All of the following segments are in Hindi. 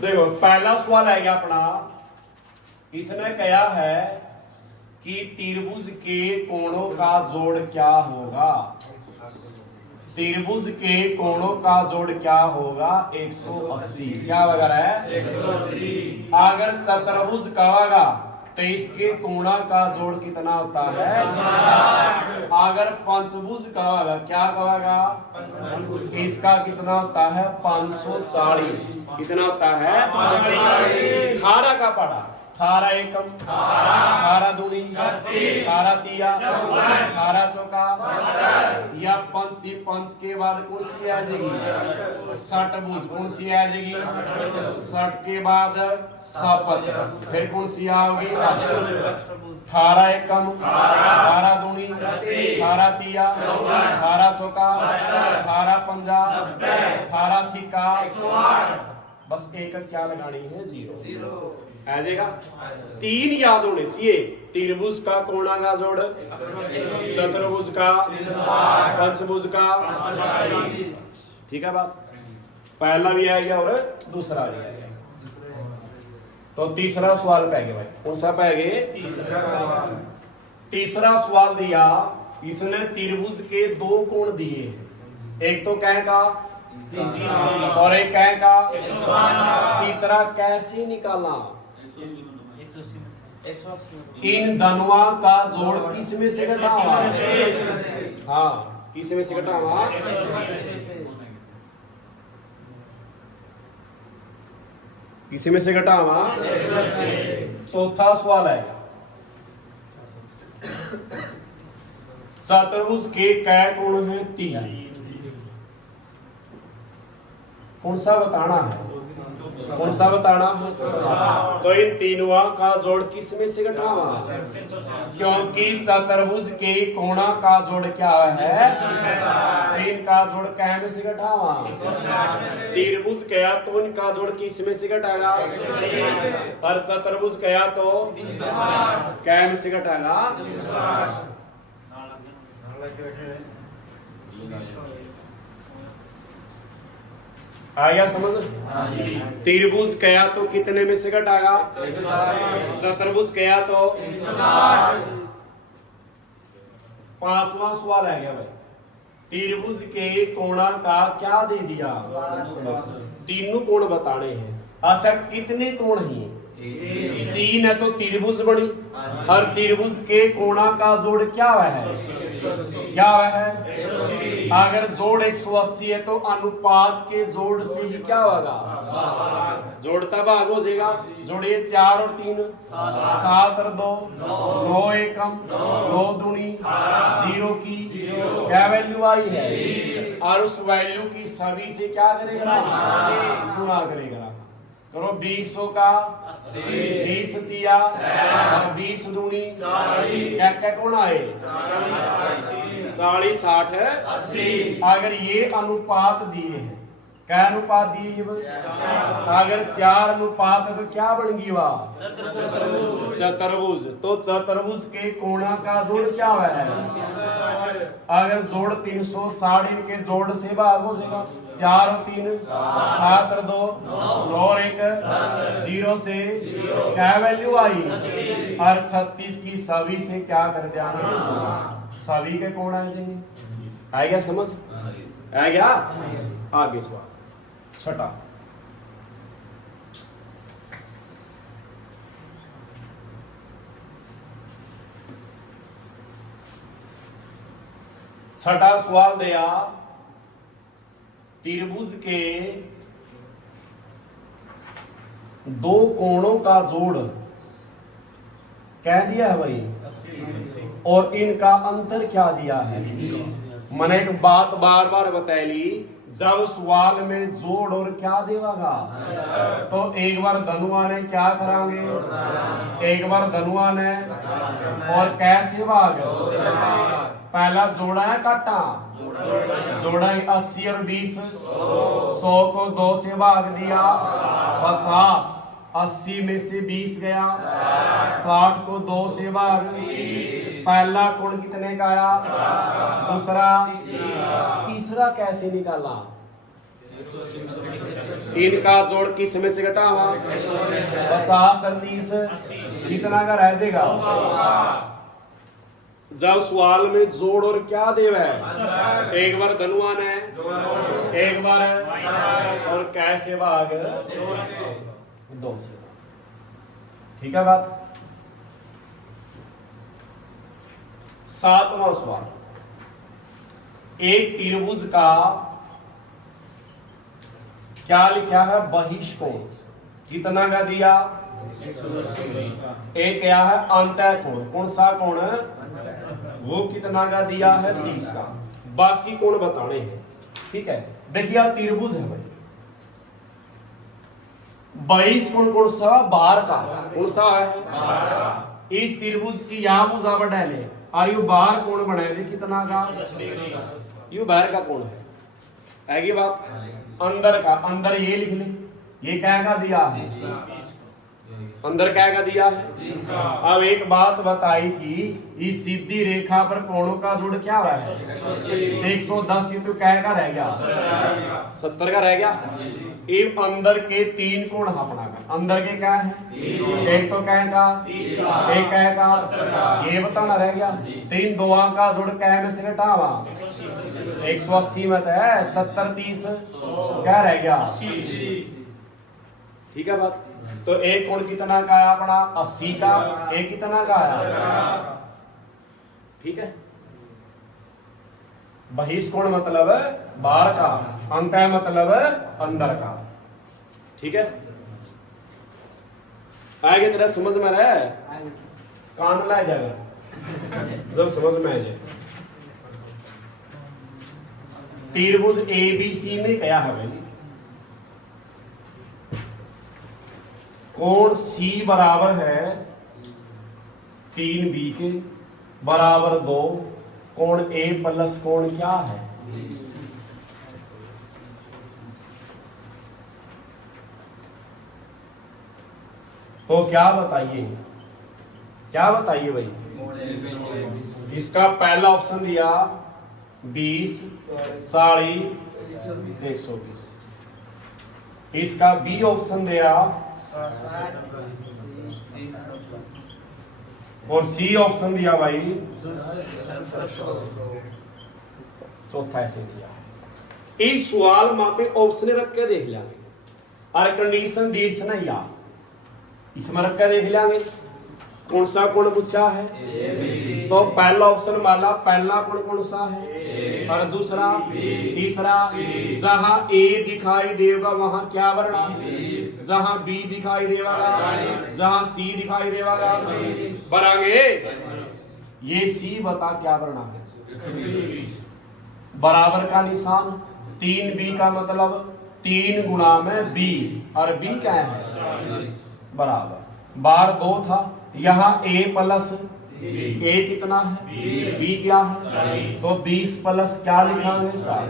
देखो पहला सवाल है अपना, इसने कहा है कि त्रिभुज के कोणों का जोड़ क्या होगा। त्रिभुज के कोणों का जोड़ क्या होगा 180। क्या वगैरह है 180। अगर चतुर्भुज कहेगा तो इसके कोणा का जोड़ कितना होता है। अगर पंचभुज कहेगा, क्या कहेगा, इसका कितना होता है 540। कितना होता है 18 का पढ़ा। 18 एकम 18 दूनी 18 तिया 18 चौका या पंच दी। पंच के बाद कौन सी आ जाएगी षटभुज। कौन सी आ जाएगी षट के बाद सपत। फिर कौन सी आओगी 18 एकम 18 दूनी 18 तिया 18 चौका 18 पंजा 18 छिक्का। बस एक क्या लगानी है 0 आ जाएगा। 3 याद होने चाहिए। त्रिभुज का कोणा का जोड़, चतुर्भुज का, पंचभुज का। ठीक है बात। पहला भी आ गया और दूसरा भी आ गया। तो तीसरा सवाल पे गए भाई। कौन सा पे गए तीसरा सवाल दिया। इसने त्रिभुज के 2 कोण दिए, एक तो कहेगा और एक कहेगा। तीसरा कैसे निकाला। इन धनुआ का जोड़ किस में से घटावा। हाँ किस में से घटावा। किसी में से घटावा। चौथा सवाल है, चतुर्भुज के कै कोण है 3। कौन सा बताना है। कौन सा बताना है। तो इन तीनों का जोड़ किस में से घटावा। क्योंकि चतुर्भुज के कोणा का जोड़ क्या है 3 का जोड़ कै में से घटावा। त्रिभुज कया तो इनका जोड़ किस में से घटाएगा। और चतुर्भुज कया तो कै में से घटाएगा। आ गया समझ। त्रिभुज कया तो कितने में से घटाएगा। चतुर्भुज कया तो। पांचवा सवाल है गया भाई। त्रिभुज के कोणा का क्या दे दिया। तीनों कोण बताने हैं। अच्छा कितने कोण हैं 3 है तो त्रिभुज बनी। और त्रिभुज के कोणा का जोड़ क्या है। क्या है अगर जोड़ 180 है तो अनुपात के जोड़ से ही क्या होगा जोड़ता भाग हो जाएगा। जोड़िए 4 और 3 7 और 2 9 एकम 9 दूनी 0 की क्या वैल्यू आई है। और उस वैल्यू की सभी से क्या करेगा गुणा करेगा। करो 20 का 20 तिया और 20 दूनी क्या कौन आए 40 60 अगर ये अनुपात दिए हैं। क्या अनुपात दिए अगर 4 अनुपात है तो क्या बन गई वह चतुर्भुज। तो चतुर्भुज के कोणा का जोड़ क्या है। अगर जोड़ 360 इनके जोड़ से भाग हो जाएगा। 4 और 3 7 और 2 9 और 1 0 से क्या वैल्यू आई। और 36 की सभी से क्या कर देना सभी के कोण आ जाएंगे। आ गया समझ। आ गया। आगे सवाल छठा। छठा सवाल दिया। त्रिभुज के 2 कोणों का जोड़ कह दिया है भाई और इनका अंतर क्या दिया है। मैंने एक बात बार बार बताई। जब सवाल में जोड़ और क्या देगा तो एक बार धनुआ ने क्या करांगे एक बार धनुआ ने और कैसे भाग। पहला जोड़ा है काटा जोड़ा है 80 और 20 100 को 2 से भाग दिया 50 80 में से 20 गया 60 को 2 से भाग। पहला कोण कितने का आया दूसरा तीसरा कैसे निकाला तीन का जोड़ किस में से घटावा 50 और 30 कितना का रह जाएगा। जब सवाल में जोड़ और क्या देव है, एक बार धनवान है, एक बार और कैसे भाग 2 से। ठीक है बात। 7वां सवाल, एक त्रिभुज का क्या लिखा है बहिष्कोण कितना का दिया, एक क्या है अंतः कोण, कौन सा कोण वो कितना का दिया है 30 का, बाकी कोण बताने हैं। ठीक है, देखिए त्रिभुज है भाई, बहिष्कोण कौन सा बाहर का, कौन सा है इस त्रिभुज की यहां भुजा बढ़ाले और यू बाहर कोण बनाए दे कितना का, यू बाहर का कोण है आगे बात। अंदर का, अंदर ये लिख ले, ये क्या का दिया है, अंदर क्या का दिया है। अब एक बात बताई थी, इस सीधी रेखा पर कोणों का जोड़ क्या हुआ है 110, ये तो क्या का रह गया 70 का रह गया। एक अंदर के 3 कोण अपना का, अंदर के क्या है एक तो क्या का, एक क्या का, ये बताना रह गया। 3 दोआ का जोड़ क्या में से घटावा 180 में है 70 30 क्या रह गया। ठीक है बात। तो एक कोण कितना का है अपना 80 का, एक कितना का है। ठीक है, बहिष्कोण मतलब बाहर का, अंतः मतलब अंदर का। ठीक है, आगे तेरा समझ में रहा है, कान ला जाएगा जब समझ में आ जाए। त्रिभुज एबीसी में क्या है भाई, कोण C बराबर है 3B के बराबर 2, कोण A प्लस कोण क्या है तो क्या बताइए, क्या बताइए भाई। इसका पहला ऑप्शन दिया 20 40 120, इसका बी ऑप्शन दिया और सी ऑप्शन दिया भाई, चौथा ऐसे दिया। इस सवाल में पे ऑप्शन रख के देख लेंगे और कंडीशन देख ना या इसमें रख के देख लेंगे कौन सा कोण पूछा है। तो पहला ऑप्शन वाला पहला कोण कौन सा है और दूसरा तीसरा। जहां ए दिखाई देगा वहां क्या बनना, जहां बी दिखाई देगा, जहां सी दिखाई देगा बनाएंगे। ये सी बता क्या बनना है, बराबर का निशान। 3B का मतलब 3 गुणा में B और B क्या है बराबर। बार 2 था, यहाँ A प्लस A कितना है B क्या है, तो 20 प्लस क्या लिखाएंगे 4,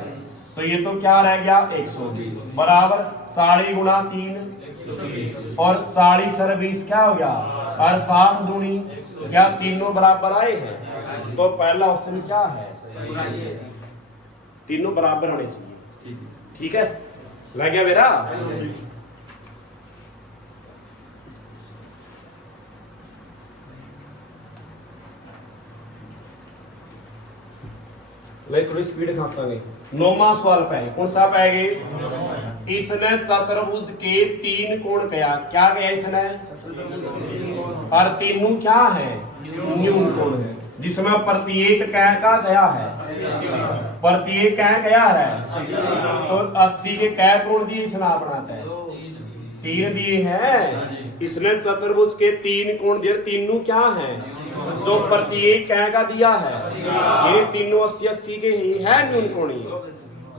तो ये तो क्या रह गया 120 बराबर 40 गुणा 3 और 40 सर 20 क्या हो गया और 60 दूनी क्या, तीनों बराबर आए हैं। तो पहला ऑप्शन क्या है, तीनों बराबर होने चाहिए। ठीक है, लग गया मेरा। थोड़ी स्पीड खांसांगे। 9वां सवाल पे कौन सा पाएंगे, इसने चतुर्भुज के 3 कोण कया, क्या कया इसने और तीनों क्या है न्यून कोण है, जिसमें प्रत्येक क्या का गया है, प्रत्येक क्या गया है। तो 80 के क्या कोण दिए इसने बनाता है 3 दिए हैं। इसने चतुर्भुज के 3 कोण दिए, तीनों क्या है जो प्रत्येक क्या का दिया है, ये तीनों 80 80 के ही है न्यून कोणीय।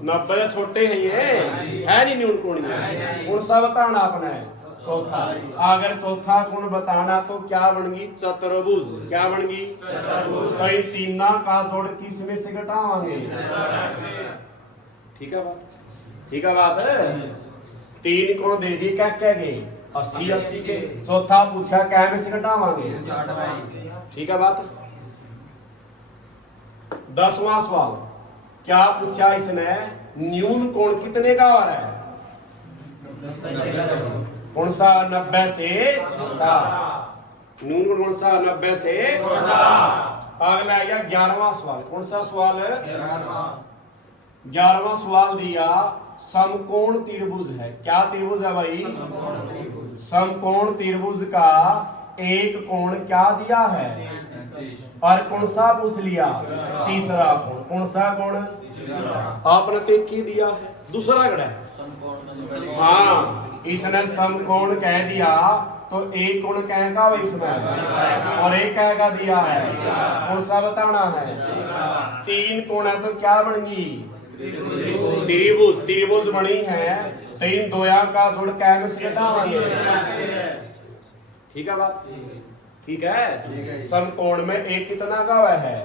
90 छोटे हैं ये है नहीं न्यून कोणीय। कौन सा बताना आपने, चौथा। अगर चौथा कोण बताना तो क्या बनगी चतुर्भुज, क्या बनगी चतुर्भुज। तो इन तीनों का जोड़ किस में से घटावांगे, ठीक है बात, ठीक है बात है। 3 कोण दे दिए क्या क्या गए 80 80 के, चौथा पूछा क्या में से घटावांगे, ठीक है बात। 10वां सवाल क्या पूछा इसने, न्यून कोण कितने का आ रहा है कौन सा 90 से छोटा, नून कौन सा 90 से छोटा। अगला आ गया 11वां सवाल। कौन सा सवाल? 11वां सवाल दिया समकोण त्रिभुज है। क्या त्रिभुज है भाई? समकोण त्रिभुज का एक कोण क्या दिया है, और कौन सा पूछ लिया? तीसरा कोण। कौन सा कोण? आपने तो एक ही दिया है, दूसरा कड़ा है। हाँ, इसने समकोण कह दिया तो एक कोण कहेगा इसमें, और एक कहेगा दिया है। कौन सा बताना है? 3 कोण है तो क्या बनेगी? त्रिभुज। त्रिभुज बनी है 3 दोया का जोड़ कैम से घटाएंगे। ठीक है बात? ठीक है। समकोण में एक कितना का वह है?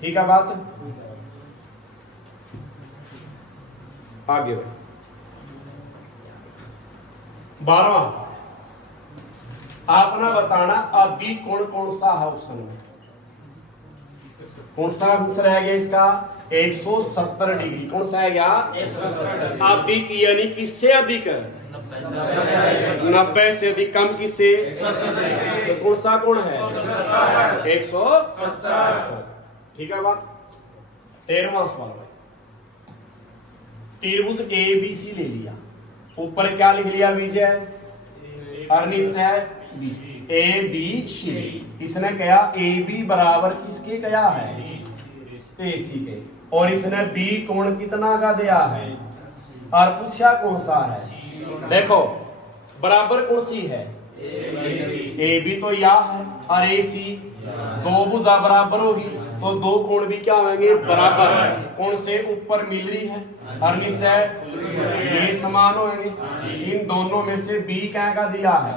ठीक है बात? आगे 12वां आपने बताना अधिक कोण कौन सा है ऑप्शन में। कौन सा आंसर है गया इसका? 170 डिग्री। कौन सा है गया? अधिक यानी किससे अधिक? 90 से अधिक। कम किससे? तो कौन सा कोण है? 170। ठीक है बात? 13वां सवाल। त्रिभुज ABC ले लिया, ऊपर क्या लिख लिया? विजय, और नीचे है ABC। इसने कहा AB बराबर किसके कहा है? AC के। और इसने B कोण कितना का दिया है, और पूछा कौन सा है। देखो बराबर कौन सी है? AB तो या है, और AC दो भुजा बराबर होगी तो दो कोण भी क्या होंगे? बराबर। कौन से ऊपर मिल रही है और नीचे ये समान होंगे। इन दोनों में से B कहेगा दिया है,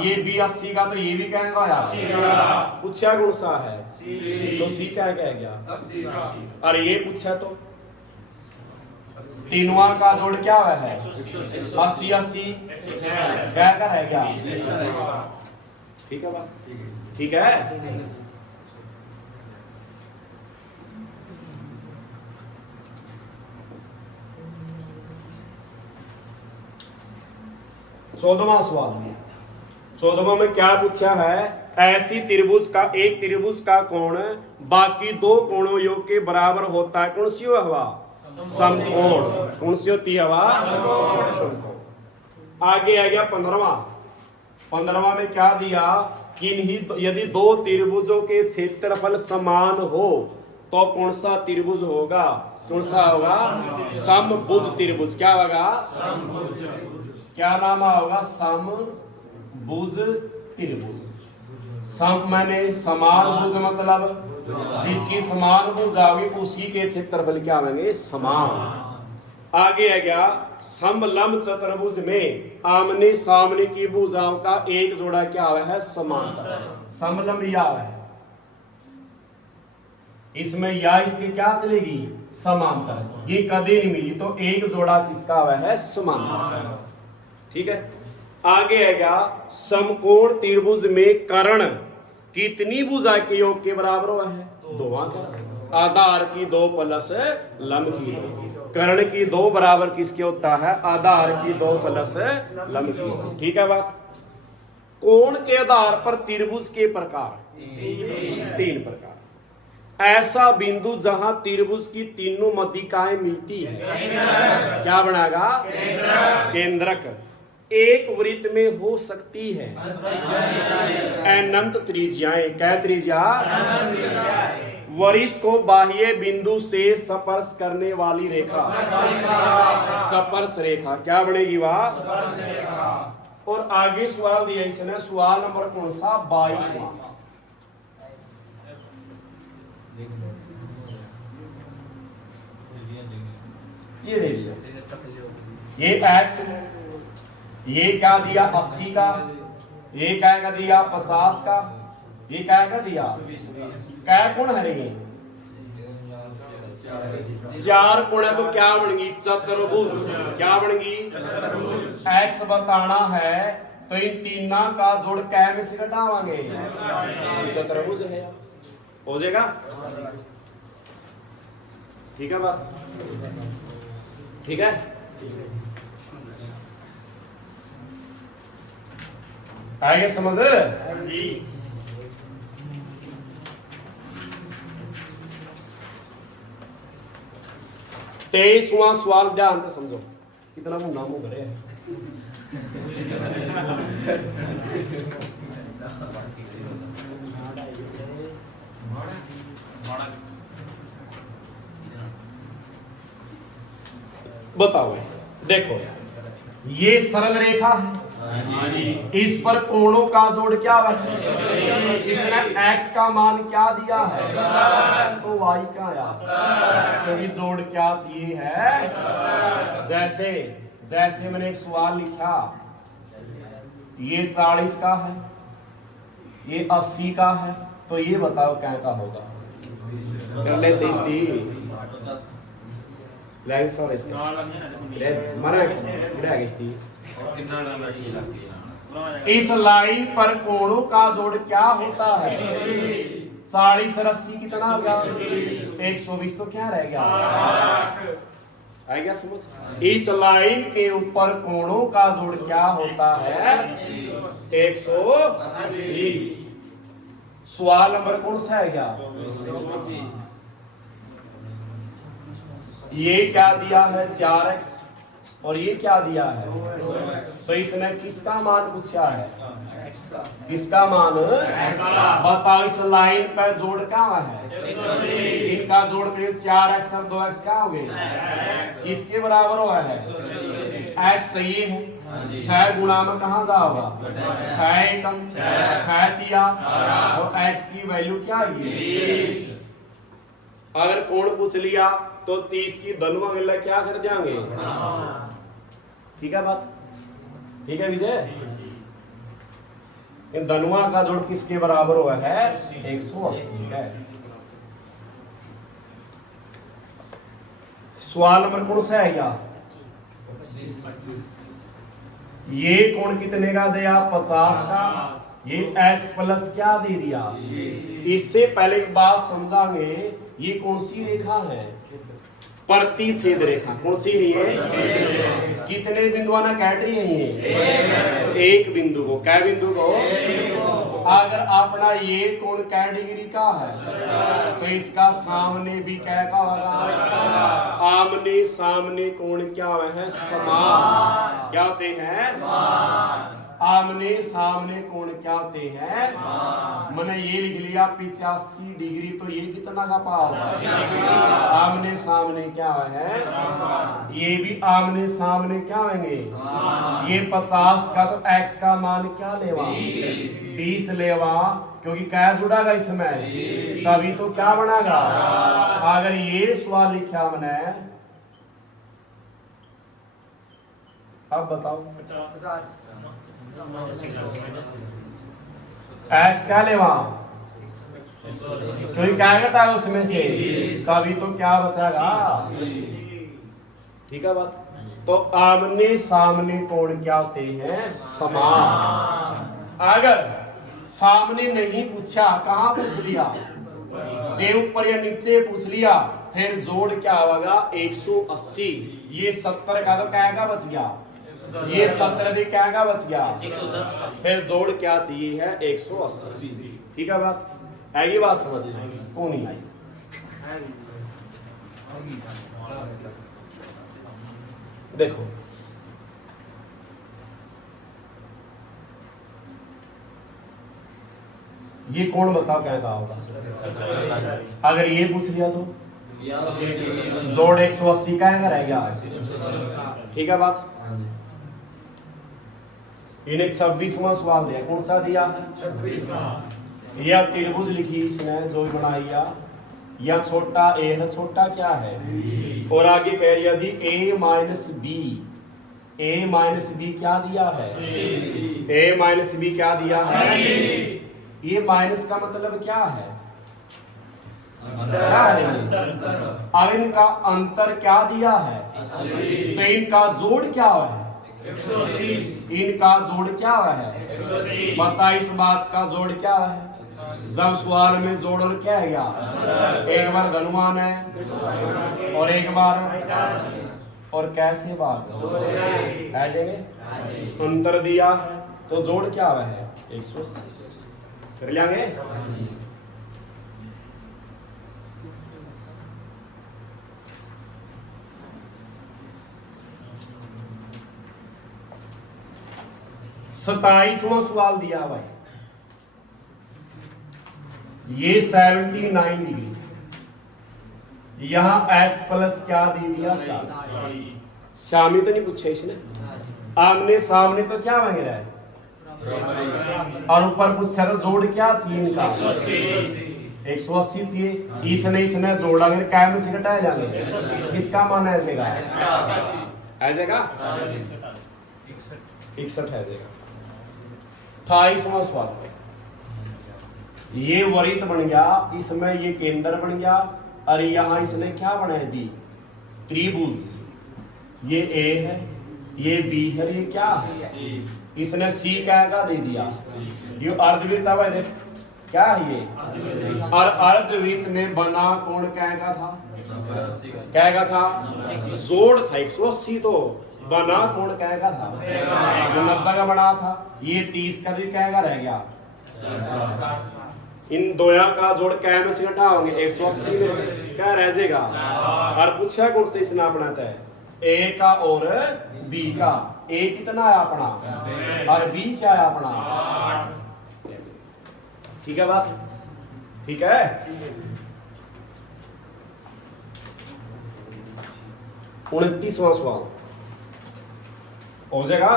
ये B 80 का तो ये भी कहेगा यार। पूछा कौन सा है? तो C क्या कह गया? और ये पूछा तो तीनों का जोड़ क्या है? 80 80 क्या कर है क्या? ठीक है बात? ठीक है। 14वां सवाल। 14वां में क्या पूछा है? ऐसी त्रिभुज का एक त्रिभुज का कोण बाकी दो कोणों योग के बराबर होता है। कौन सी हवा? समकोण। कौन सी होती है हवा? समकोण। आगे आ गया 15वां। 15वां में क्या दिया? किन्हीं यदि दो त्रिभुजों के क्षेत्रफल समान हो तो कौन सा त्रिभुज होगा? कौन सा होगा? समभुज त्रिभुज। क्या होगा? क्या नाम होगा? समभुज त्रिभुज। सम माने समान भुज, मतलब जिसकी समान भुज होगी उसी के क्षेत्रफल क्या होंगे? समान। आगे आ गया समलंब चतुर्भुज में आमने सामने की भुजाओं का एक जोड़ा क्या है? समांतर। समलंब या है, इसमें या इसके क्या चलेगी? समांतर। ये कभी नहीं मिली तो एक जोड़ा किसका है? समांतर। ठीक है। आगे आएगा समकोण त्रिभुज में कर्ण कितनी भुजा के योग के बराबर हुआ है? 2 आधार की 2 प्लस लंब की 2। कर्ण की 2 बराबर किसके होता है? आधार की 2 प्लस लंब की 2। ठीक है बात? कोण के आधार पर त्रिभुज के प्रकार 3 प्रकार। ऐसा बिंदु जहां त्रिभुज की तीनों मध्यिकाएं मिलती है क्या बनाएगा? केंद्रक। एक वृत्त में हो सकती है अनंत त्रिज्याएं। क्या त्रिज्या? वृत्त को बाह्य बिंदु से स्पर्श करने वाली रेखा स्पर्श रेखा क्या बनेगी? वह। और आगे सवाल दिया इसने, सवाल नंबर कौन सा? 22वां। ये ले लिया। ये x, ये क्या दिया? 80 का। ये क्या का दिया? 50 का। ये क्या का दिया? क्या कोण है ये? 4 कोण है तो क्या बनेगी? चतुर्भुज। क्या बनेगी? x बताना है तो इन तीनों का जोड़ क्या में से घटावांगे? चतुर्भुज है। हो जाएगा? ठीक है बात? ठीक है। आगे समझ। 23वां सवाल ध्यान से समझो, कितना मुंह नामो करे बताओ भाई। देखो ये सरल रेखा है, इस पर कोणों का जोड़ क्या है? इसने x का मान क्या दिया है? तो y का आया, क्योंकि जोड़ क्या चाहिए है? जैसे जैसे मैंने एक सवाल लिखा, ये 40 का है, ये 80 का है, तो ये बताओ क्या का होगा? करने से इसलिए लाइंस और इसका माना इस लाइन पर कोणों का जोड़ क्या होता है? 40 और 80 कितना हो गया? 120। तो क्या रह गया? आ गया समझ? इस लाइन के ऊपर कोणों का जोड़ क्या होता है? 180। सवाल नंबर कौन सा है? क्या ये क्या दिया है? 4x, और ये क्या दिया है? तो इसने किसका मान पूछा है? किसका मान? बताओ इस लाइन पर जोड़ क्या है? इनका जोड़ करिए 4x और 2x क्या हो गए? किसके बराबर हुआ है? x सही है, 6 गुणा में कहाँ जाओगा? 6 एकम 6 तिया, और x की वैल्यू क्या है? अगर कोण पूछ लिया तो 30 की धनुआ मिला क्या कर देंगे? ठीक है बात? ठीक है विजय? इन धनुआ का जोड़ किसके बराबर हुआ है? 180 है। सवाल नंबर कौन सा है? क्या ये कोण कितने का दिया? 50 का। ये x प्लस क्या दे दिया? इससे पहले एक बात समझाएंगे, ये कौन सी रेखा है? प्रतिच्छेद रेखा। कौन सी है ये? कितने बिंदुओं ना काट रही है ये? एक बिंदु को। क्या बिंदु को? अगर अपना ये कोण क्या डिग्री का है, तो इसका सामने भी क्या का होगा? आमने सामने कोण क्या है? समान। क्या होते हैं? आमने सामने कोण क्या होते हैं? मैंने ये लिख लिया 85 डिग्री, तो ये कितना का पाव? आमने सामने क्या है? ये भी आमने सामने क्या होंगे? ये 50 का, तो x का मान क्या लेवा? 20 लेवा, क्योंकि क्या जुड़ागा इसमें? तभी तो क्या बनागा? अगर ये सवाल लिखा मैंने, अब बताओ 50 x क्या लेवा? क्योंकि क्या घटा है उसमें से, तभी तो क्या बचेगा? ठीक है बात? तो आमने सामने कोण क्या होते हैं? समान। अगर सामने नहीं पूछा, कहां पूछ लिया? जे ऊपर या नीचे पूछ लिया, फिर जोड़ क्या होगा? 180। ये 70 का तो क्या का बच गया? ये 70 भी क्या का बच गया? फिर जोड़ क्या चाहिए है? 180। ठीक है बात? आएगी बात समझ? कौन नहीं आई? देखो ये कौन बताओ क्या कहा होगा? अगर ये पूछ लिया तो जोड़ 180 का है, रह गया। ठीक है बात? इन्हें 26वां सवाल दिया। कौन सा दिया? यह त्रिभुज लिखी इसने जो बनाया, यह छोटा ए है, छोटा क्या है? और आगे कहे यदि a माइनस बी क्या दिया है? a माइनस बी क्या दिया है? ये माइनस का मतलब क्या है? क्या है? अब इनका अंतर क्या दिया है? तो इनका जोड़ क्या है? इनका जोड़ क्या है? बता इस बात का जोड़ क्या है? जब सवाल में जोड़ और क्या है? एक बार धनुमान है और एक बार, और कैसे भाग आ जाएंगे। अंतर दिया है तो जोड़ क्या हुआ है 180 कर लेंगे। सताईसवां सवाल दिया भाई, ये 79 डिग्री, यहां x प्लस क्या दे दिया, सामने तो नहीं पूछे इसने, आमने सामने तो क्या मांग रहा है, और ऊपर पूछा तो जोड़ क्या चाहिए इनका 180 चाहिए। इसने जोड़ा फिर क्या में से घटाया जाएगा, किसका मान आ जाएगा, आ जाएगा 61 आ जाएगा। 28वां सवाल, ये वरित बन गया, इसमें ये केंद्र बन गया, और यहां इसने क्या बना दी त्रिभुज, ये ए है, ये बी है, ये क्या है, इसने सी क्या का दे दिया, ये अर्धवृत्त है भाई, क्या है ये, और अर्धवृत्त में बना कोण क्या का था, क्या का था, जोड़ था 180, तो बना कोण क्या का था 90 का बना था, ये 30 का भी क्या का रह गया, इन दोया का जोड़ क्या में से घटाओगे 180 में से क्या रह जाएगा, और पूछा कौन से इसने अपनाता है, ए का और बी का, ए कितना है अपना और बी क्या है अपना, ठीक है बात, ठीक है। 29वां सवाल हो जाएगा,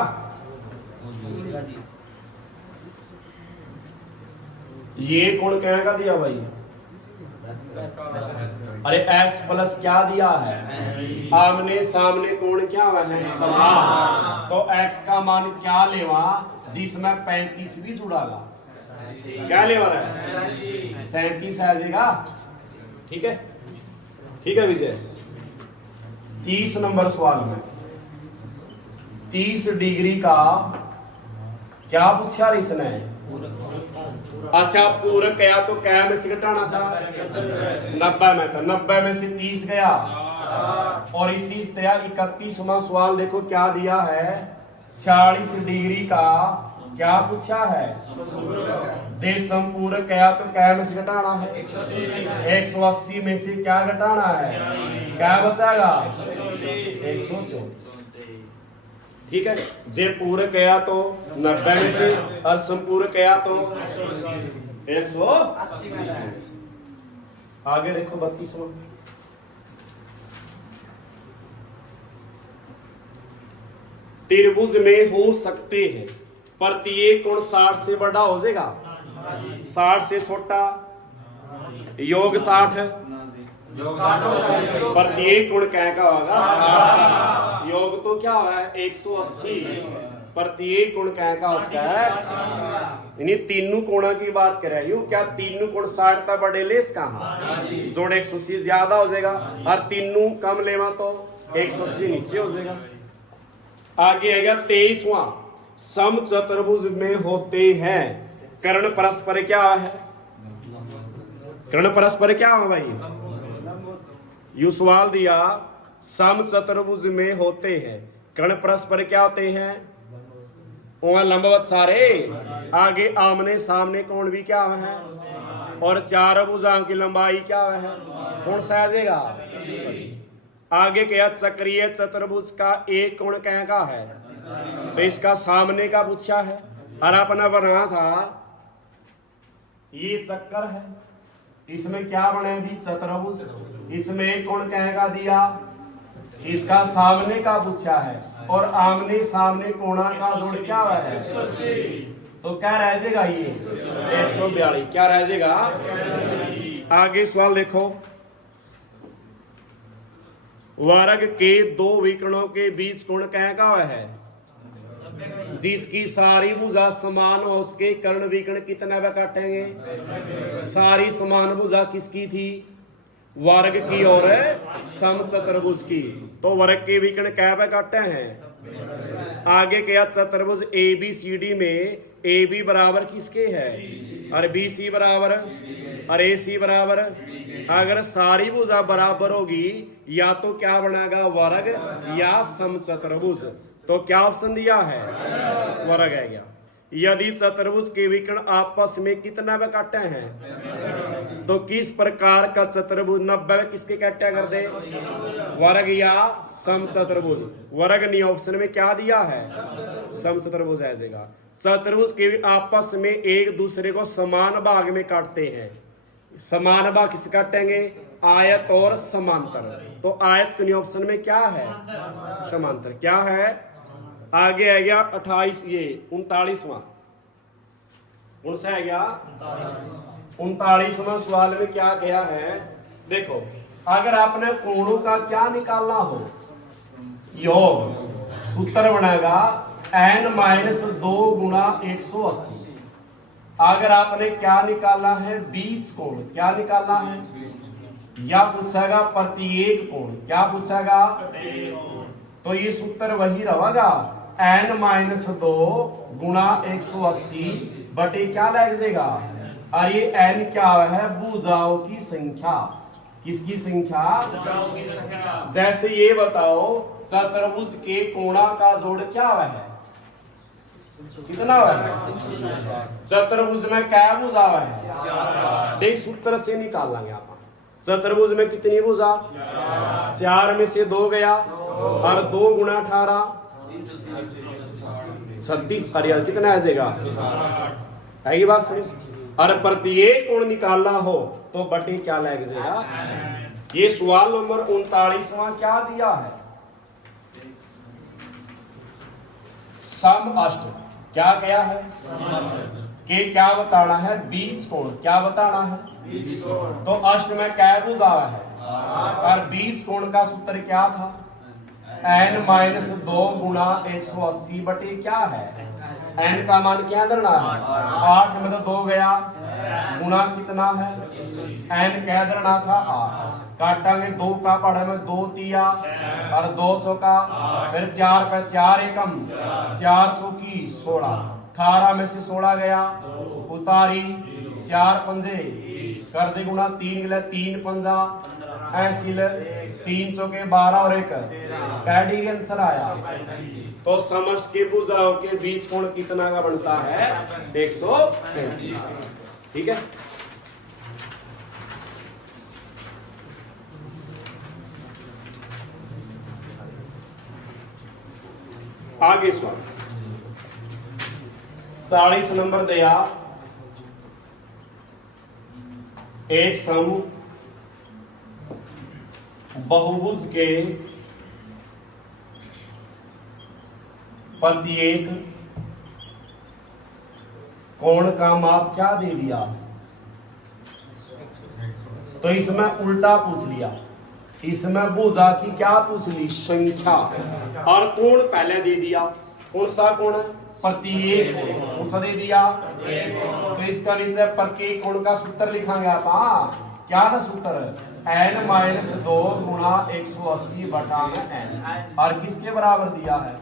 ये कोण क्या का दिया भाई, अरे x प्लस क्या दिया है, आमने सामने कोण क्या हुआ है समान, तो x का मान क्या लेवा जिसमें 35 भी जुड़ागा, क्या लेवा है 37 आ जाएगा, ठीक है, ठीक है विजय। 30 नंबर सवाल में 30 डिग्री का क्या पूछा इसने, अच्छा पूरक गया तो क्या में से घटाना था 90 में, तो 90 में से 30 गया, और इसी तरह 31वां सवाल देखो क्या दिया है, 40 डिग्री का क्या पूछा है, जे संपूरक गया तो क्या में से घटाना है 180 में से क्या घटाना है, क्या बचाएगा 104, ठीक है। जे पूरक गया तो 90 में से, और संपूरक गया तो 180 में से। आगे देखो 32वां, त्रिभुज में हो सकते हैं प्रत्येक कोण 60 से बड़ा हो जाएगा, 60 से छोटा, योग 60, प्रत्येक कोण क्या का होगा 60, योग तो क्या होगा 180, प्रत्येक कोण क्या का उसका है, यानी तीनों कोणों की बात कर रहे हो, क्या तीनों कोण 60 तक बड़े लेस कहाँ, जोड़ 180 ज्यादा हो जाएगा, और तीनों कम लेवा तो 180 नीचे हो जाएगा। आगे आएगा 23वां, सम चतुर्भुज में होते हैं कर्ण परस्पर क्या है, कर्ण परस्पर क्या है भाई, यू सवाल दिया सम चतुर्भुज में होते हैं कर्ण परस्पर क्या होते हैं, वहां लंबवत सारे, आगे आमने सामने कोण भी क्या है, और चार भुजाओं की लंबाई क्या है, कौन सा आ जाएगा, आगे क्या चक्रीय चतुर्भुज का एक कोण क्या का है, तो इसका सामने का पूछा है, और अपना बना था ये चक्कर है, इसमें क्या बने दी चतुर्भुज, इसमें एक कोण क्या का दिया, इसका सामने का पूछा है, और आमने सामने कोणा का जोड़ क्या है, तो क्या रह जाएगा ये 142, क्या रह जाएगा। आगे सवाल देखो, वर्ग के दो विकर्णों के बीच कोण क्या का है, जिसकी सारी भुजा समान हो उसके कर्ण विकर्ण कितने वे काटेंगे, सारी समान भुजा किसकी थी, वर्ग की और सम चतुर्भुज की, तो वर्ग के विकर्ण क्या वे काटे हैं, आगे क्या चतुर्भुज ए बी सी डी में ए बी बराबर किसके है, और बी सी बराबर, और ए सी बराबर अगर सारी भुजा बराबर होगी या तो क्या बनेगा वर्ग या समचतुर्भुज। तो क्या ऑप्शन दिया है वर्ग है क्या। यदि चतुर्भुज के विकर्ण आपस में कितना में काटे हैं तो किस प्रकार का चतुर्भुज 90 किसके काटे कर दे वर्ग या समचतुर्भुज। वर्ग नहीं ऑप्शन में क्या दिया है समचतुर्भुज ऐसेगा। चतुर्भुज के आपस में एक दूसरे को समान भाग में काटते हैं। समान भाग किस काटेंगे आयत और समांतर। तो आयत के ऑप्शन में क्या है समांतर क्या है। आगे आ गया 28 ये 39वां उनसे आ गया 39वां सवाल में क्या गया है। देखो अगर आपने कोणों का क्या निकालना हो योग सूत्र बनेगा n-2 गुणा 180। अगर आपने क्या निकालना है 20 कोण क्या निकालना है या पूछेगा प्रत्येक कोण क्या पूछेगा। तो ये सूत्र वही रहेगा n-2 गुणा 180 बटे क्या लग जाएगा। और ये n क्या है भुजाओं की संख्या। किसकी संख्या जैसे ये बताओ चतुर्भुज के कोणा का जोड़ क्या है कितना है चतुर्भुज में क्या भुजा है देख सूत्र से निकाल लेंगे आप। चतुर्भुज में कितनी भुजा 4 में से 2 गया और 2 गुणा 18 36 अरे कितना आ जाएगा है ये बात समझ। और प्रत्येक कोण निकालना हो तो बटे क्या लग जाएगा। ये सवाल नंबर 39वां क्या दिया है सम अष्ट क्या गया है कि क्या बताना है 20 कोण क्या बताना है तो अष्ट में क्या भुजा है और 20 कोण का सूत्र क्या था n-2 गुणा 180 बटे क्या है n का मान क्या धरना है 8 में तो 2 गया गुणा कितना है n क्या धरना था 8 काटांगे 2 का पढ़े में 2 तिया और 2 चौका फिर 4 पे 4 एकम 4 चौकी 16 18 में से 16 गया उतारी 4 पंजे कर दे गुणा 3 गले 3 पंजा ऐसी 3 चौके 12 और 1 कैडी के आंसर आया। तो समष्ट के भुजाओं के बीच कोण कितना का बनता है 135। ठीक है आगे सवाल 40 नंबर दिया एक सम बहुभुज के प्रत्येक कोण का माप क्या दे दिया। तो इसमें उल्टा पूछ लिया इसमें भुजा की क्या पूछ ली संख्या और कोण पहले दे दिया। कौन सा कोण प्रत्येक कौन सा दे दिया। तो इसका नीचे प्रत्येक कोण का सूत्र लिखांगे आप क्या था सूत्र n-2 गुणा 180 बटा में n और किसके बराबर दिया है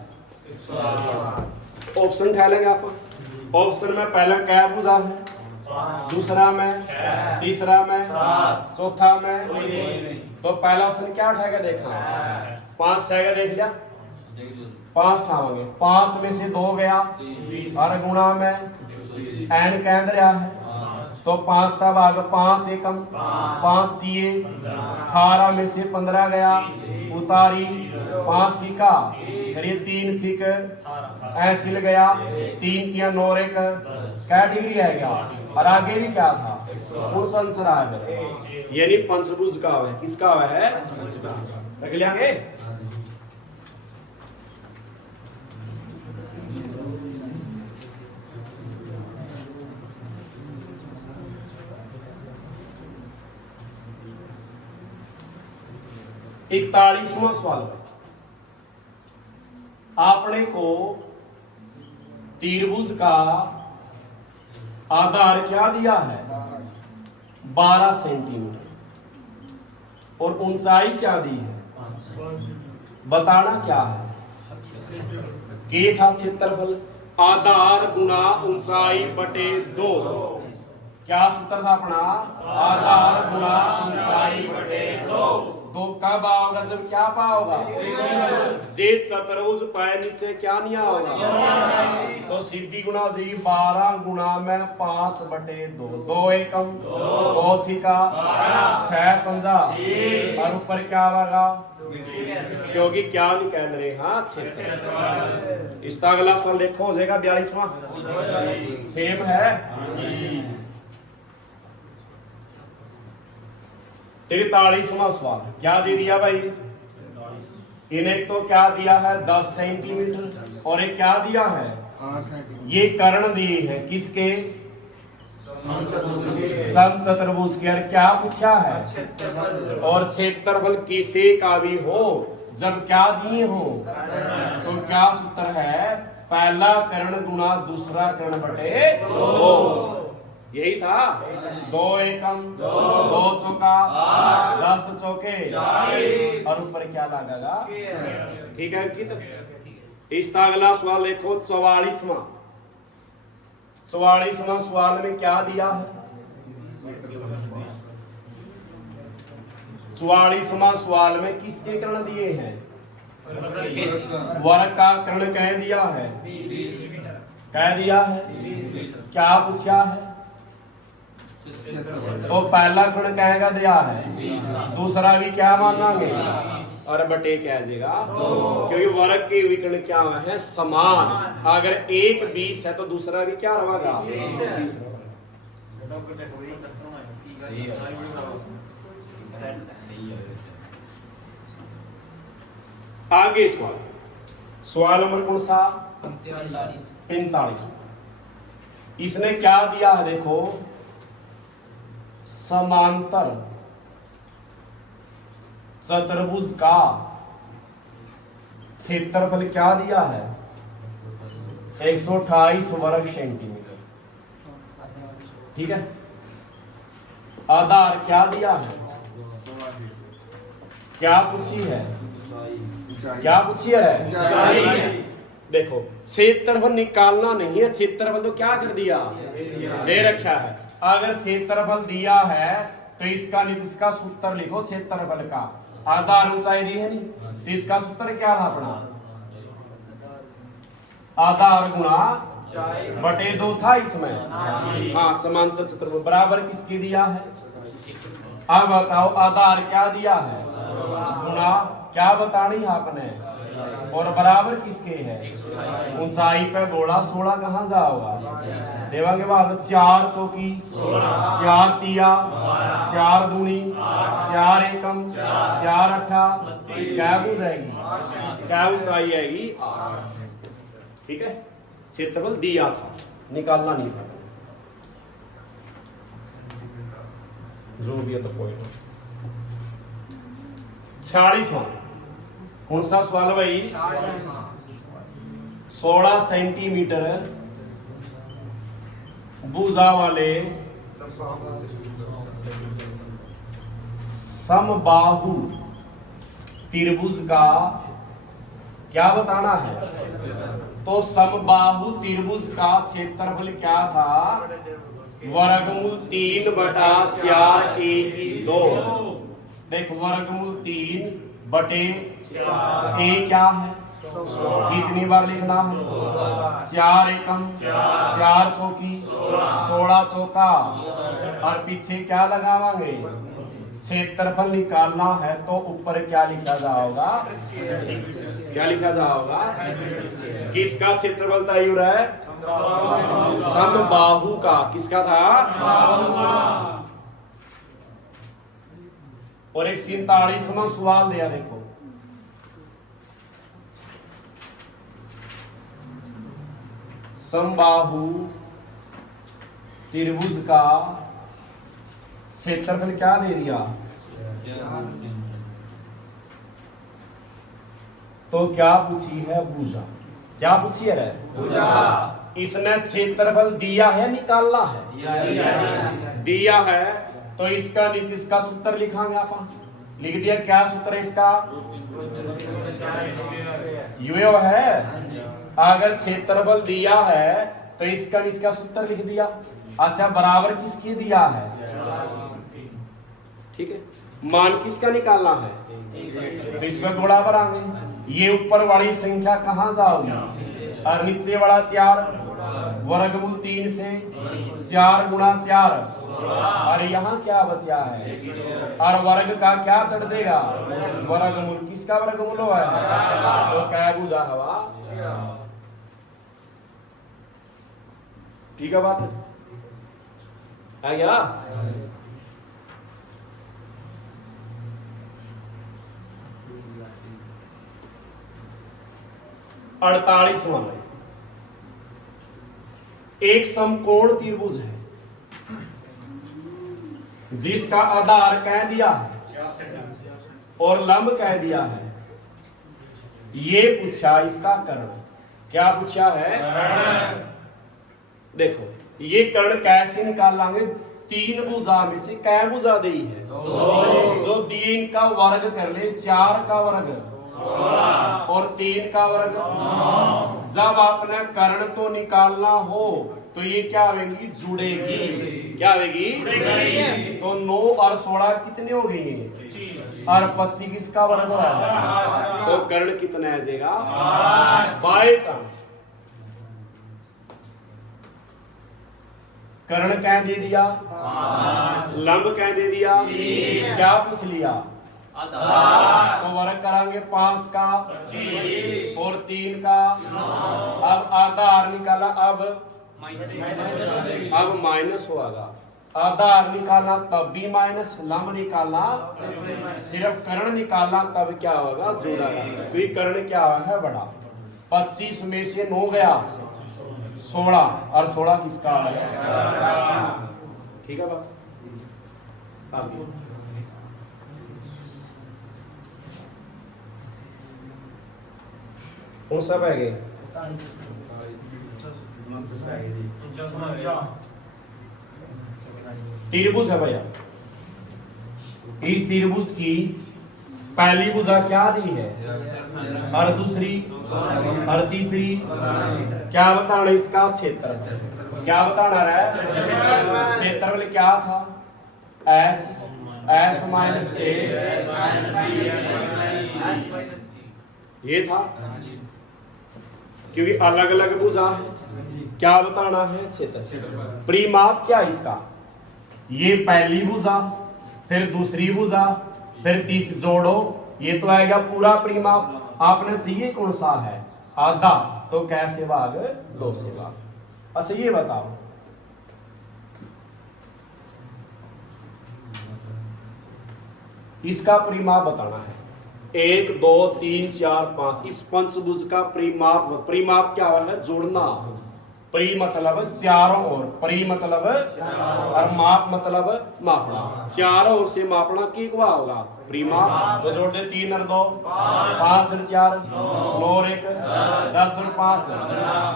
ऑप्शन ठालेंगे आप। ऑप्शन में पहला क्या भुजा है दूसरा में तीसरा में चौथा में। तो पहला ऑप्शन क्या उठाएगा देखना 5 उठाएगा देख लिया 5 उठाओगे 5 में से 2 गया और गुणा में n कह रहा है तो 5 का भाग 5 एकम 5 दिए 18 में से 15 गया उतारी 5 सीखा फिर ये 3 सीख ऐसिल गया 3 किया 9 एक क्या डिग्री आएगा और आगे भी क्या था कौन सा आंसर आएगा यानी पंचभुज का है किसका है रख लियांगे। इकतालीसवां सवाल आपने को त्रिभुज का आधार क्या दिया है 12 सेंटीमीटर और ऊंचाई क्या दी है बताना क्या है। के था क्षेत्रफल आधार गुना ऊंचाई बटे 2 क्या सूत्र था अपना? आधार गुणा ऊंचाई बटे दो। दो कब आओगा? जब क्या पाओगा? जे चतुर्भुज पाए नीचे क्या नहीं आओगा? तो सीधी गुणा जी 12 गुणा में 5 बटे 2। 2 एकम 2 छिका 6 पंजा और ऊपर क्या आएगा? क्योंकि क्या निकाल रहे? हाँ क्षेत्र। इसका अगला सवाल देखो, हो जाएगा 42वां। सेम है। 43वां सवाल क्या दे दिया भाई? इन्हें तो क्या दिया है? 10 सेंटीमीटर। और एक क्या दिया है? ये कर्ण दिए है किसके? समचतुर्भुज के। और क्या पूछा है? और क्षेत्रफल किसी का भी हो जब क्या दिए हो? तो क्या सूत्र है? पहला कर्ण गुणा दूसरा कर्ण बटे 2। यही था। 2 एकम 2 चौका 10 चौके और ऊपर क्या लगेगा? ठीक है अंकित। इसका अगला सवाल देखो 44वां। 44वां सवाल में क्या दिया है? 44वां सवाल में किसके कर्ण दिए हैं? वर्ग का कर्ण कह दिया है। कह दिया है। क्या पूछा है? तो पहला गुण कहेगा दिया है, दूसरा भी क्या मानेंगे? और बटे क्या देगा? क्योंकि वर्ग के विकर्ण क्या है? समान। अगर एक 20 है तो दूसरा भी क्या रहेगा? आगे सवाल नंबर कौन सा? 45। इसने क्या दिया है देखो? समांतर चतुर्भुज का क्षेत्रफल क्या दिया है? 128 वर्ग सेंटीमीटर। ठीक है। आधार क्या दिया है? क्या पूछी है? क्या पूछी है? देखो क्षेत्रफल निकालना नहीं है, क्षेत्रफल तो क्या कर दिया? दे रखा है। अगर क्षेत्रफल दिया है तो इसका नीचे इसका सूत्र लिखो क्षेत्रफल का। आधार ऊंचाई दी है नहीं, तो इसका सूत्र क्या था अपना? आधार गुणा बटे 2 था इसमें। हाँ समांतर चतुर्भुज बराबर किसके दिया है? अब बताओ आधार क्या दिया है? गुणा क्या बतानी है आपने? और बराबर किसके है? ऊंचाई पे गोला 16 कहां जाओगा? देवांगे बाद 4 चौकी 4 तिया 4 दूनी 4 एकम 4 अट्ठा क्या हो जाएगी? क्या ऊंचाई आएगी? ठीक है। क्षेत्रफल दिया था, निकालना नहीं था। जो भी है तो कोई नहीं। 46वां कौन सा सवाल भाई? 16 सेंटीमीटर भुजा वाले समबाहु त्रिभुज का क्या बताना है? तो समबाहु त्रिभुज का क्षेत्रफल क्या था? वर्गमूल 3/4 1 2। देख वर्गमूल 3 बटे ए क्या है? कितनी बार लिखना है? 4 एकम 4 चौकी 16 चौका और पीछे क्या लगावांगे? क्षेत्रफल निकालना है तो ऊपर क्या लिखा जाएगा? क्या लिखा जाएगा? किसका क्षेत्रफल तय हो रहा है? समबाहु का। किसका था? और एक 47वां सवाल दिया देखो। समबाहु त्रिभुज का क्षेत्रफल क्या दे दिया? तो क्या पूछी है? भुजा। क्या पूछी है? भुजा। इसने क्षेत्रफल दिया है, निकालना है? दिया है तो इसका नीचे इसका सूत्र लिखांगे अपन। लिख दिया। क्या सूत्र है इसका? यो है। अगर क्षेत्रफल दिया है तो इसका सूत्र लिख दिया। अच्छा बराबर किसके दिया है? ठीक है, मान किसका निकालना है? तो इसमें बराबर आएंगे। ये ऊपर वाली संख्या कहाँ जाओगी? और नीचे वाला 4 वर्गमूल 3 से 4 गुणा 4, और यहाँ क्या बचा है? और वर्ग का क्या चढ़ जाएगा? वर्गमूल। किसका वर्गमूल हुआ है? तो क्या बुझा हवा। ठीक है बात आ गया। अड़तालीस में एक समकोण त्रिभुज है जिसका आधार कह दिया है और लंब कह दिया है। ये पूछा इसका कर्ण। क्या पूछा है? देखो ये कर्ण कैसे निकालेंगे? 3 भुजा में से कै भुजा दी है? जो 3 का वर्ग कर ले, 4 का वर्ग और 3 का वर्ग। जब आपने कर्ण तो निकालना हो तो ये क्या आवेगी? जुड़ेगी। क्या आवेगी? तो 9 और 16 कितने हो गए? और 25 किसका वर्ग हो? तो कर्ण कितना आ जाएगा? बाई चांस कर्ण क्या दे दिया? लंब क्या दे दिया? क्या पूछ लिया? तो वर्ग करांगे 5 का और 3 का। अब आधार निकाला, अब माइनस होगा। आधार निकालना तब भी माइनस, लंब निकालना सिर्फ कर्ण निकालना तब क्या होगा? जोड़ा। क्योंकि कर्ण क्या है? बड़ा। 25 में से 9 गया 16, और 16 किसका है? ठीक है बात। कौन सा है गए? त्रिभुज है भैया। इस त्रिभुज की पहली भुजा क्या दी है? और दूसरी और तीसरी। क्या बताना इसका? क्षेत्र। क्या बताना है? क्षेत्रफल क्या था? S माइनस A ये था। क्योंकि अलग अलग भुजा है। क्या बताना है? क्षेत्र। परिमाप क्या इसका? ये पहली भुजा, फिर दूसरी भुजा, फिर तीसरी जोड़ो, ये तो आएगा पूरा परिमाप। आपने चाहिए कौन सा है? आधा। तो कैसे भाग? 2 से भाग। अच्छा ये बताओ, इसका परिमाप बताना है। 1 2 3 4 5 इस पंचभुज का परिमाप क्या है? जोड़ना। परि मतलब चारों ओर, परि मतलब और माप मतलब मापना। चारों ओर से मापना की क्या होगा? परिमाप। तो जोड़ दे 3 और 2 5 और 4 9 और 1 10 और 5।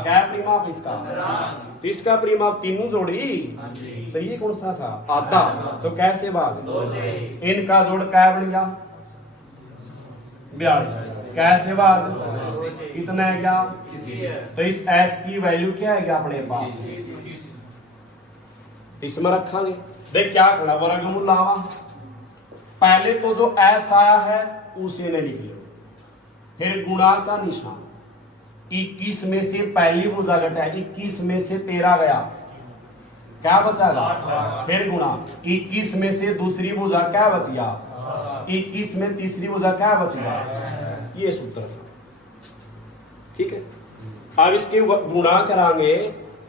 क्या परिमाप इसका? तो इसका परिमाप तीनों जोड़ी सही है। कौन सा था? आधा। तो कैसे भाग? इनका जोड़ क्या बन गया? 42। कैसे भाग? कितना है क्या? तो इस S की वैल्यू क्या है अपने पास? तो इसमें रखांगे। देख क्या करना? वर्गमूल लावा। पहले तो जो S आया है उसे नहीं लिख लो, फिर गुणा का निशान। 21 में से पहली भुजा घटा, 21 में से 13 गया, क्या बचा? फिर गुणा। 21 में से दूसरी भुजा क्या बच गया? 21 में तीसरी भुजा क्या बच गया? ये सूत्र है। ठीक है। अब इसके गुणा करांगे,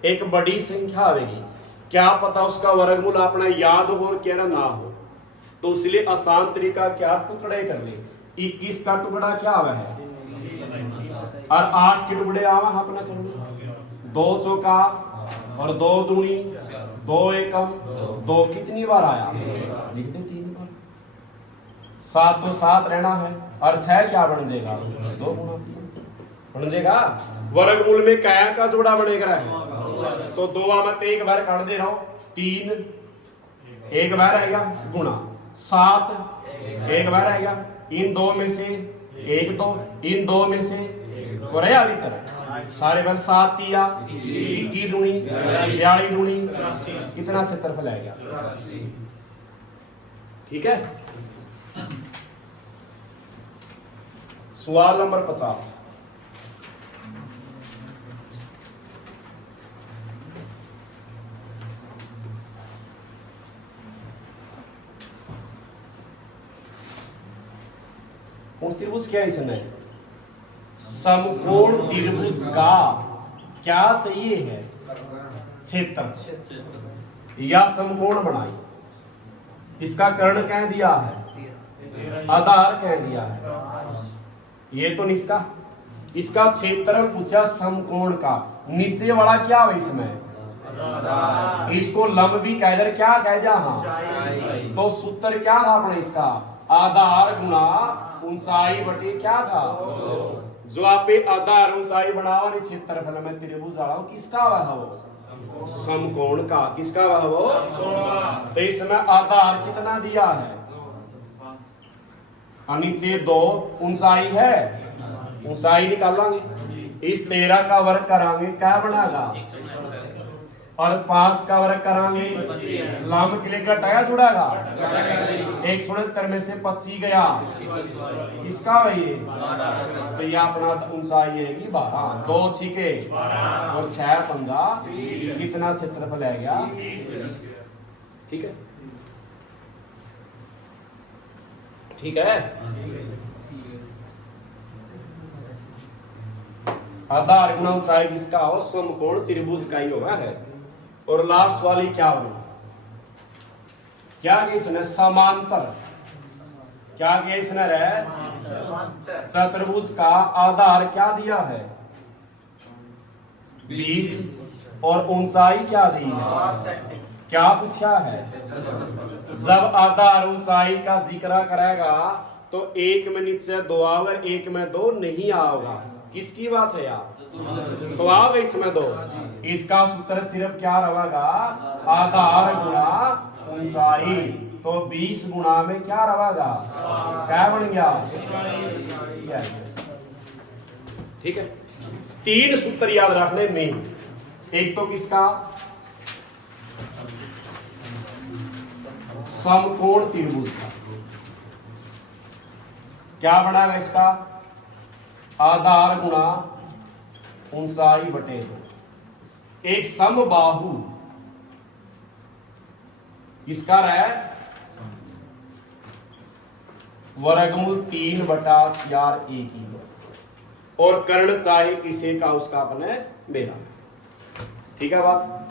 एक बड़ी संख्या आएगी। क्या पता उसका वर्गमूल अपना याद हो और क्या ना हो, तो इसलिए आसान तरीका क्या? टुकड़े कर ले। 21 का टुकड़ा क्या आवा है और 8 के टुकड़े आवा अपना कर ले। 2 चौका और 2 दूनी 2 एकम 2 कितनी बार आया? लिख दे 3 बार। 7 तो 7 रहना है और 6 क्या बन जाएगा? 2 गुना 3 बन जाएगा। वर्गमूल में क्या का जोड़ा बनेगा? तो 2 में 1 बार काट दे रहा हूं, 3 एक बार आएगा गुणा, 7 एक बार आएगा। इन 2 में से 1 2, इन 2 में से और है अभी तक सारे बल 7 तिया 21 दूनी 42 दूनी कितना क्षेत्रफल आएगा? ठीक है। सवाल नंबर 50। त्रिभुज क्या इसने समकोण त्रिभुज का क्या चाहिए है? क्षेत्र या समकोण बनाई। इसका कर्ण कह दिया है, आधार कह दिया है, ये तो निष्का। इसका क्षेत्रफल पूछा समकोण का, नीचे वाला क्या है इसमें? इसको लंब भी कह दे, क्या कह दिया? हाँ। तो सूत्र क्या था अपने इसका? आधार गुना ऊंचाई बटे क्या था? जो आप आधार ऊंचाई बनावा नहीं क्षेत्रफल में त्रिभुज वाला किसका वह हो? समकोण का। किसका वह हो? तो इसमें आधार कितना दिया है? नीचे 2 ऊंचाई है, ऊंचाई निकालेंगे। इस 13 का वर्ग करांगे क्या बनेगा? और 5 का वर्ग करांगे लंब के लिए घटाया जुड़ेगा। 169 में से 25 गया, इसका है ये। तो ये अपना ऊंचाई है 12, 2 छिके और 6 पंजा कितना क्षेत्रफल है गया? ठीक है, ठीक है। आधार गुना ऊंचाई किसका हो? समकोण त्रिभुज का ही होगा है। और लास्ट वाली क्या होगी? क्या इसने समांतर, क्या इसने रहे? चतुर्भुज का आधार क्या दिया है? 20 और ऊंचाई क्या दी है? क्या पूछा है? जब आधार ऊंचाई का जिक्र करेगा तो एक में नीचे 2 आएगा, एक में 2 नहीं आएगा। किसकी बात है यार? तो आ गई इसमें 2। इसका सूत्र सिर्फ क्या रहेगा? आधार गुना ऊंचाई। तो 20 गुना में क्या रहेगा? क्या बन गया? ठीक है। 3 सूत्र याद रखने में, एक तो किसका? समकोण त्रिभुज का। क्या बनेगा इसका? आधार गुना ऊंचाई बटे 2। एक समबाहु इसका रहे वर्गमूल 3/4 और कर्ण चाहे किसे का उसका अपने मेरा। ठीक है बात?